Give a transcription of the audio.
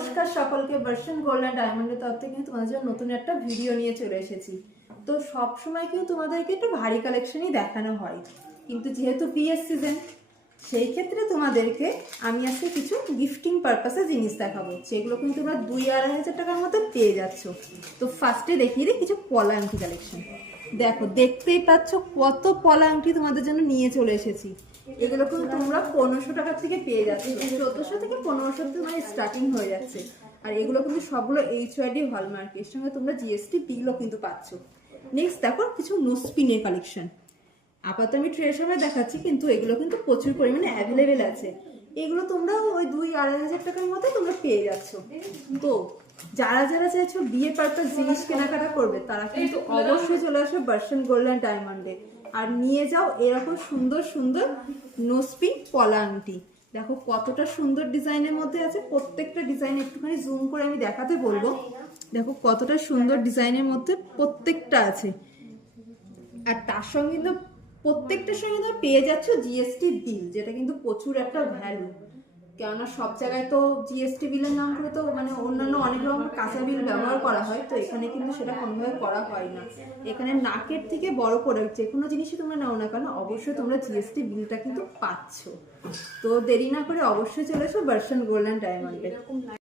নমস্কার সকলকে, version gold and ডায়মন্ডের তরফ থেকে তোমাদের জন্য নতুন একটা ভিডিও নিয়ে চলে এসেছি। তো সব সময় কিন্তু তোমাদেরকে একটু ভারী কালেকশনই দেখানো হয়, কিন্তু যেহেতু বিয়ের সিজন, সেই ক্ষেত্রে তোমাদেরকে আমি আজকে কিছু গিফটিং পারপাসে জিনিস দেখাবো, যেগুলো কিন্তু তোমরা 2-2.5 টাকার মতো পেয়ে যাচ্ছ। তো ফার্স্টে দেখিয়ে দিই কিছু পলা আংটি কালেকশন। দেখো, দেখতেই পাচ্ছ কত পলা আংটি তোমাদের জন্য নিয়ে চলে এসেছি। এগুলো কিন্তু তোমরা 1500 টাকার থেকে পেয়ে যাচ্ছ, 1400 থেকে 1500 তোমার স্টার্টিং হয়ে যাচ্ছে। আর এগুলো কিন্তু সবগুলো এইচওআইডি হলমার্ক, এর সঙ্গে তোমরা জিএসটি বিলও কিন্তু পাচ্ছ। নেক্সট দেখো কিছু নোসপিনের কালেকশন। আপাতত আমি ট্রের সামনে দেখাচ্ছি, কিন্তু এগুলো কিন্তু প্রচুর পরিমাণে অ্যাভেলেবেল আছে। এগুলো তোমরা ওই 2-2.5 টাকার মধ্যে তোমরা পেয়ে যাচ্ছ। তো যারা যারা চাইছো বিয়ে পারপাস জিনিস কেনাকাটা করবে, তারা কিন্তু অবশ্যই চলে আসবে ভার্সন গোল্ড অ্যান্ড ডায়মন্ডে আর নিয়ে যাও এরকম সুন্দর সুন্দর নোসপিন পলা আংটি। দেখো কতটা সুন্দর ডিজাইনের মধ্যে আছে, প্রত্যেকটা ডিজাইন একটুখানি জুম করে আমি দেখাতে বলবো। দেখো কতটা সুন্দর ডিজাইনের মধ্যে প্রত্যেকটা আছে। আর তার সঙ্গে কিন্তু প্রত্যেকটার সঙ্গে তুমি পেয়ে যাচ্ছ জিএসটি বিল, যেটা কিন্তু প্রচুর একটা ভ্যালু। কেননা সব জায়গায় তো জিএসটি বিলের নাম করে তো মানে অন্যান্য অনেক রকম কাঁচা বিল ব্যবহার করা হয়, তো এখানে কিন্তু সেটা কোনোভাবে করা হয় না। এখানে নাকের থেকে বড় প্রোডাক্ট যে কোনো জিনিসই তোমরা নাও না কেন, অবশ্যই তোমরা জিএসটি বিলটা কিন্তু পাচ্ছ। তো দেরি না করে অবশ্যই চলে এসো ভার্সন গোল্ড অ্যান্ড ডায়মন্ডে।